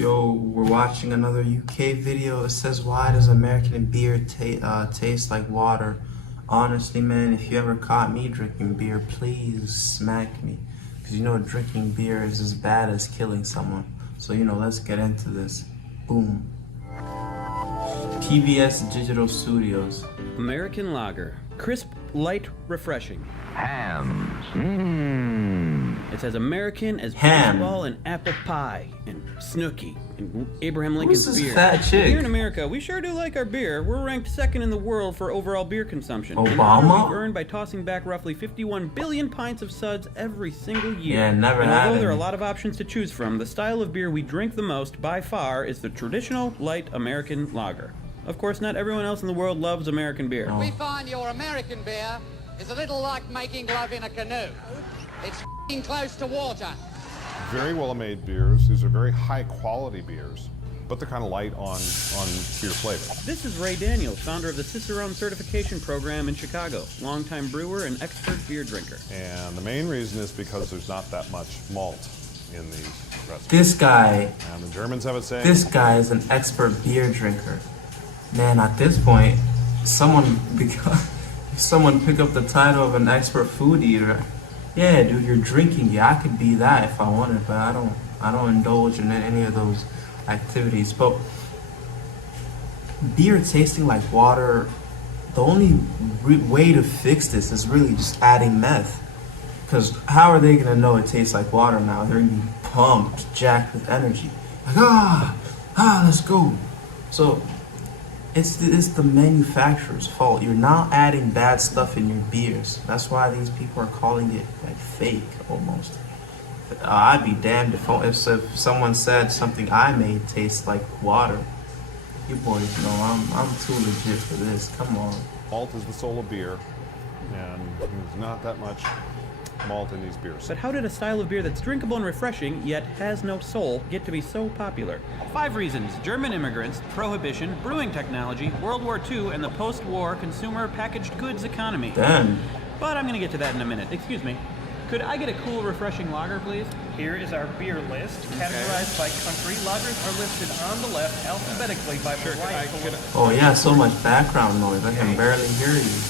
Yo, we're watching another UK video. It says, why does American beer taste like water? Honestly, man, if you ever caught me drinking beer, please smack me. Because you know drinking beer is as bad as killing someone. So, let's get into this. Boom. PBS Digital Studios. American Lager. Crisp, light, refreshing. Hams. It's as American as Ham. baseball and apple pie and Snooki and Abraham Lincoln's Who's this beer. fat chick? Here in America, we sure do like our beer. We're ranked second in the world for overall beer consumption. Obama? An honor we've earned by tossing back roughly 51 billion pints of suds every single year. Yeah, never and had although there are a any. lot of options to choose from, the style of beer we drink the most by far is the traditional light American lager. Of course, not everyone else in the world loves American beer. No. We find your American beer is a little like making love in a canoe. It's f***ing close to water. Very well-made beers. These are very high-quality beers, but they're kind of light on beer flavor. This is Ray Daniels, founder of the Cicerone Certification Program in Chicago, longtime brewer and expert beer drinker. And the main reason is because there's not that much malt in these recipes. This guy And the Germans have a saying. This guy is an expert beer drinker. Man, at this point, someone pick up the title of an expert food eater. Yeah, dude, you're drinking. Yeah, I could be that if I wanted, but I don't indulge in any of those activities. But beer tasting like water, the only way to fix this is really just adding meth. Because how are they gonna know it tastes like water now? They're gonna be pumped, jacked with energy. Like, let's go. So it's the manufacturer's fault. You're now adding bad stuff in your beers. That's why these people are calling it like fake almost. I'd be damned if someone said something I made tastes like water. You boys know I'm too legit for this. Come on. Malt is the soul of beer, and there's not that much malt in these beers. But how did a style of beer that's drinkable and refreshing, yet has no soul, get to be so popular? 5 reasons: German immigrants, prohibition, brewing technology, World War II, and the post-war consumer packaged goods economy. Damn. But I'm gonna get to that in a minute. Excuse me. Could I get a cool, refreshing lager, please? Here is our beer list, categorized by country. Lagers are listed on the left alphabetically by variety. Oh yeah, so much background noise. I can barely hear you.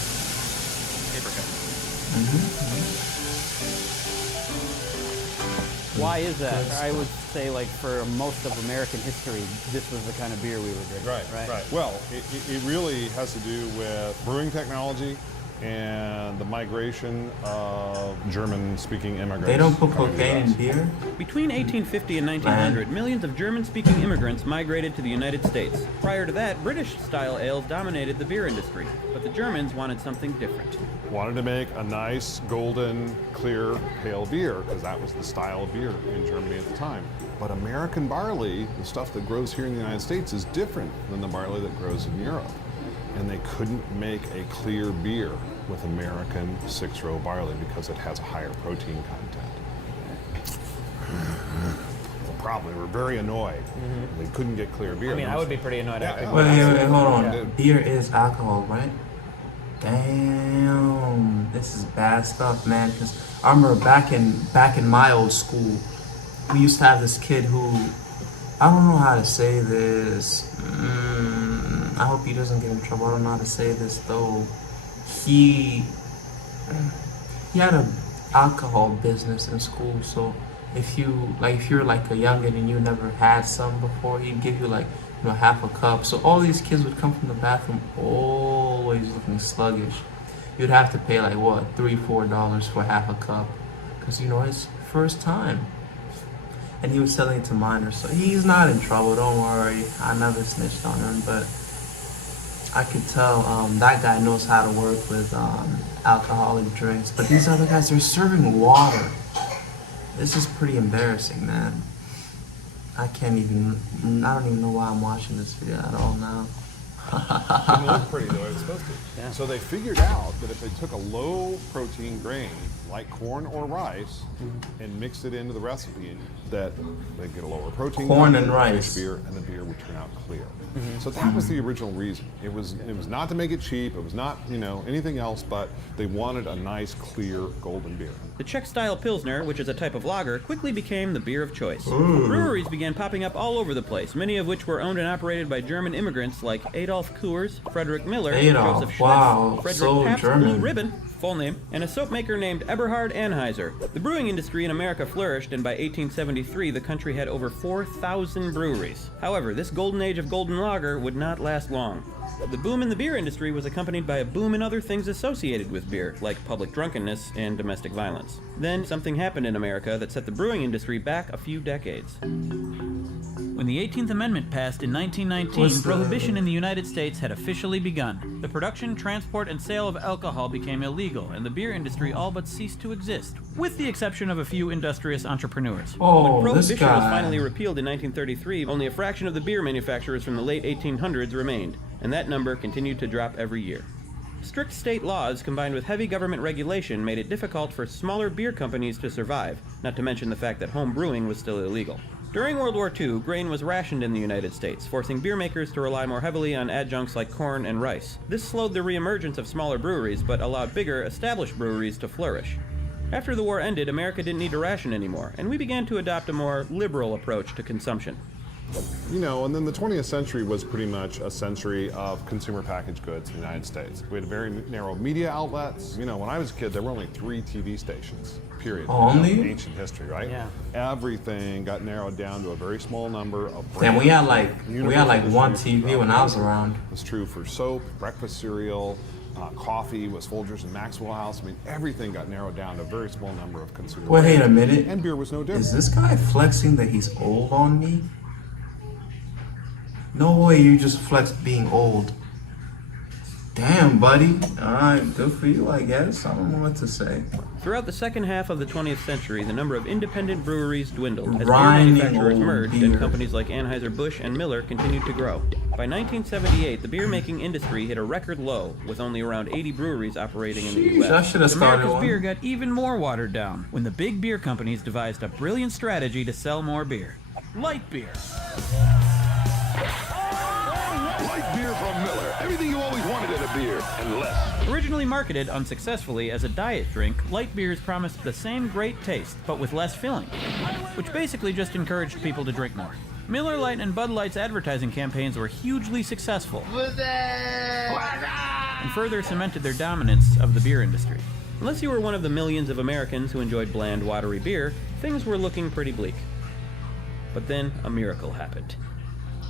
Why is that? I would say, like, for most of American history, this was the kind of beer we were drinking. Right. Well, it really has to do with brewing technology and the migration of German-speaking immigrants. They don't put coming to the cocaine in US. beer? Between 1850 and 1900, millions of German-speaking immigrants migrated to the United States. Prior to that, British-style ales dominated the beer industry, but the Germans wanted something different. Wanted to make a nice, golden, clear, pale beer, because that was the style of beer in Germany at the time. But American barley, the stuff that grows here in the United States, is different than the barley that grows in Europe. And they couldn't make a clear beer with American 6-row barley because it has a higher protein content. Probably were very annoyed. They couldn't get clear beer. I mean, I would be pretty annoyed Yeah, after. yeah. Wait, hold on. Yeah. Beer is alcohol, right? Damn, this is bad stuff, man. Cause I remember back in my old school, we used to have this kid who, I don't know how to say this. I hope he doesn't get in trouble. I don't know how to say this though. He had an alcohol business in school, so if you're like a youngin and you never had some before, he'd give you like half a cup. So all these kids would come from the bathroom always looking sluggish. You'd have to pay like what, $3-4 for half a cup, because it's first time. And he was selling it to minors, so he's not in trouble. Don't worry, I never snitched on him, but I could tell that guy knows how to work with alcoholic drinks. But these other guys, they're serving water. This is pretty embarrassing, man. I don't even know why I'm watching this video at all now. Didn't look pretty the way it was supposed to. Yeah. So they figured out that if they took a low protein grain like corn or rice and mixed it into the recipe, that they'd get a lower protein Corn content, and rice. beer, and the beer would turn out clear. So that was the original reason. It was not to make it cheap. It was not anything else, but they wanted a nice, clear, golden beer. The Czech-style Pilsner, which is a type of lager, quickly became the beer of choice. Breweries began popping up all over the place, many of which were owned and operated by German immigrants like Adolf Coors, Frederick Miller, Adolf, Joseph Schmitz, wow, Frederick so Pabst German. Blue Ribbon, full name, and a soap maker named Eberhard Anheuser. The brewing industry in America flourished, and by 1873 the country had over 4,000 breweries. However, this golden age of golden lager would not last long. The boom in the beer industry was accompanied by a boom in other things associated with beer, like public drunkenness and domestic violence. Then something happened in America that set the brewing industry back a few decades. When the 18th Amendment passed in 1919, What's the- prohibition in the United States had officially begun. The production, transport, and sale of alcohol became illegal, and the beer industry all but ceased to exist, with the exception of a few industrious entrepreneurs. Oh, when this prohibition was guy. finally repealed in 1933, only a fraction of the beer manufacturers from the late 1800s remained, and that number continued to drop every year. Strict state laws combined with heavy government regulation made it difficult for smaller beer companies to survive, not to mention the fact that home brewing was still illegal. During World War II, grain was rationed in the United States, forcing beer makers to rely more heavily on adjuncts like corn and rice. This slowed the reemergence of smaller breweries, but allowed bigger, established breweries to flourish. After the war ended, America didn't need to ration anymore, and we began to adopt a more liberal approach to consumption. And then the 20th century was pretty much a century of consumer packaged goods in the United States. We had very narrow media outlets. When I was a kid, there were only 3 TV stations, period. Only? Ancient history, right? Yeah. Everything got narrowed down to a very small number of brands. And we had like Universal one distribution TV when I was around. It was true for soap, breakfast cereal, coffee was Folgers and Maxwell House. Everything got narrowed down to a very small number of consumer Wait a brands. minute. And beer was no different. Is this guy flexing that he's old on me? No way you just flexed being old. Damn, buddy. Alright, good for you, I guess. I don't know what to say. Throughout the second half of the 20th century, the number of independent breweries dwindled as beer Rhyming manufacturers old merged beer. and companies like Anheuser-Busch and Miller continued to grow. By 1978, the beer-making industry hit a record low, with only around 80 breweries operating in the Sheesh, U.S. I should have started America's one. beer got even more watered down when the big beer companies devised a brilliant strategy to sell more beer. Light beer. Light beer from Miller. Everything you always wanted in a beer, and less. Originally marketed unsuccessfully as a diet drink, light beers promised the same great taste, but with less filling, which basically just encouraged people to drink more. Miller Lite and Bud Light's advertising campaigns were hugely successful and further cemented their dominance of the beer industry. Unless you were one of the millions of Americans who enjoyed bland, watery beer, things were looking pretty bleak. But then a miracle happened.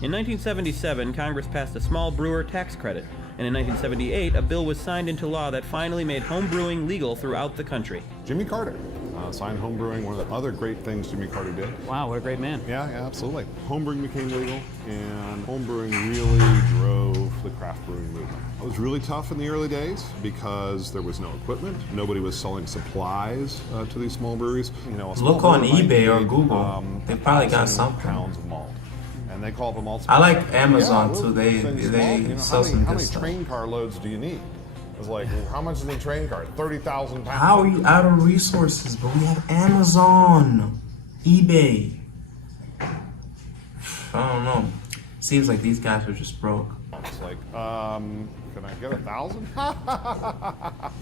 In 1977, Congress passed a small brewer tax credit, and in 1978, a bill was signed into law that finally made home brewing legal throughout the country. Jimmy Carter signed home brewing, one of the other great things Jimmy Carter did. Wow, what a great man. Yeah, absolutely. Home brewing became legal, and home brewing really drove the craft brewing movement. It was really tough in the early days because there was no equipment. Nobody was selling supplies to these small breweries. A small Look on brewer might eBay or need, Google. They probably got 1,000 something. pounds of malt. And they call them malt. I like Amazon, Yeah, too. They sell some how good many stuff. train car loads do you need? It's like, well, how much is a train car? 30,000 pounds. How are you out of resources? But we have Amazon, eBay. I don't know. Seems like these guys are just broke. It's like, can I get 1,000?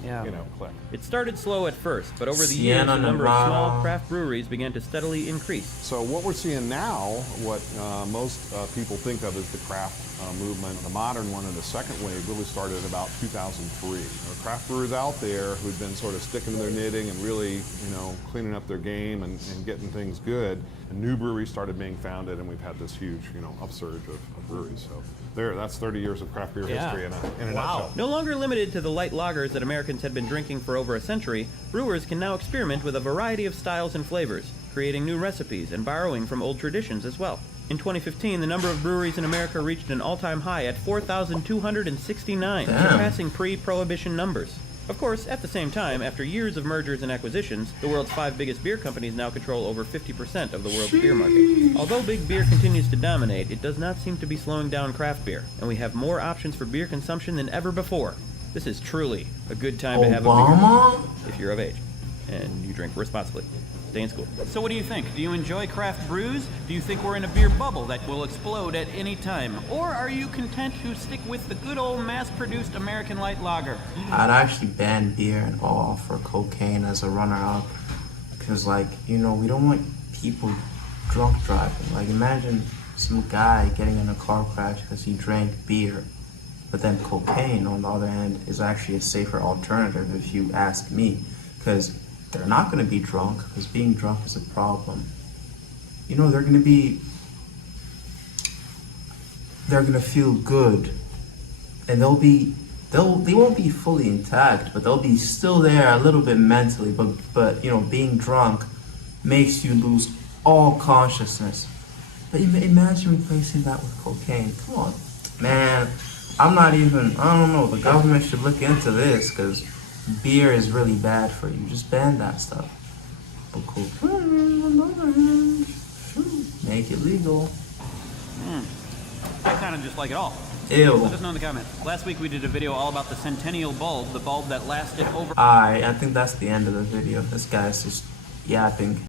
Yeah. Click. It started slow at first, but over the Sienna years, the number of Nevada. small craft breweries began to steadily increase. So what we're seeing now, what most people think of as the craft movement, the modern one, and the second wave really started in about 2003. There were craft brewers out there who'd been sort of sticking to their knitting and really, cleaning up their game and getting things good. And new breweries started being founded, and we've had this huge, upsurge of breweries. So that's 30 years of craft beer history in a nutshell. No longer limited to the light lagers that Americans had been drinking for over a century, brewers can now experiment with a variety of styles and flavors, creating new recipes and borrowing from old traditions as well. In 2015, the number of breweries in America reached an all-time high at 4,269, Damn. surpassing pre-Prohibition numbers. Of course, at the same time, after years of mergers and acquisitions, the world's 5 biggest beer companies now control over 50% of the world's beer market. Although big beer continues to dominate, it does not seem to be slowing down craft beer, and we have more options for beer consumption than ever before. This is truly a good time to have a beer Obama? if you're of age and you drink responsibly. Stay in school. So what do you think? Do you enjoy craft brews? Do you think we're in a beer bubble that will explode at any time? Or are you content to stick with the good old mass-produced American light lager? I'd actually ban beer and all for cocaine as a runner-up. Because, like, you know, we don't want people drunk driving. Like, imagine some guy getting in a car crash because he drank beer. But then cocaine, on the other hand, is actually a safer alternative if you ask me. Because they're not going to be drunk, because being drunk is a problem. You know, they're going to feel good. And they won't be fully intact, but they'll be still there a little bit mentally. But you know, being drunk makes you lose all consciousness. But imagine replacing that with cocaine. Come on, man. I don't know, the government should look into this, because beer is really bad for you. Just ban that stuff. But cocaine, on the other hand, make it legal. I kind of just like it all. Ew. Let us know in the comments. Last week we did a video all about the Centennial bulb, the bulb that lasted over... I think that's the end of the video. This guy's just yapping.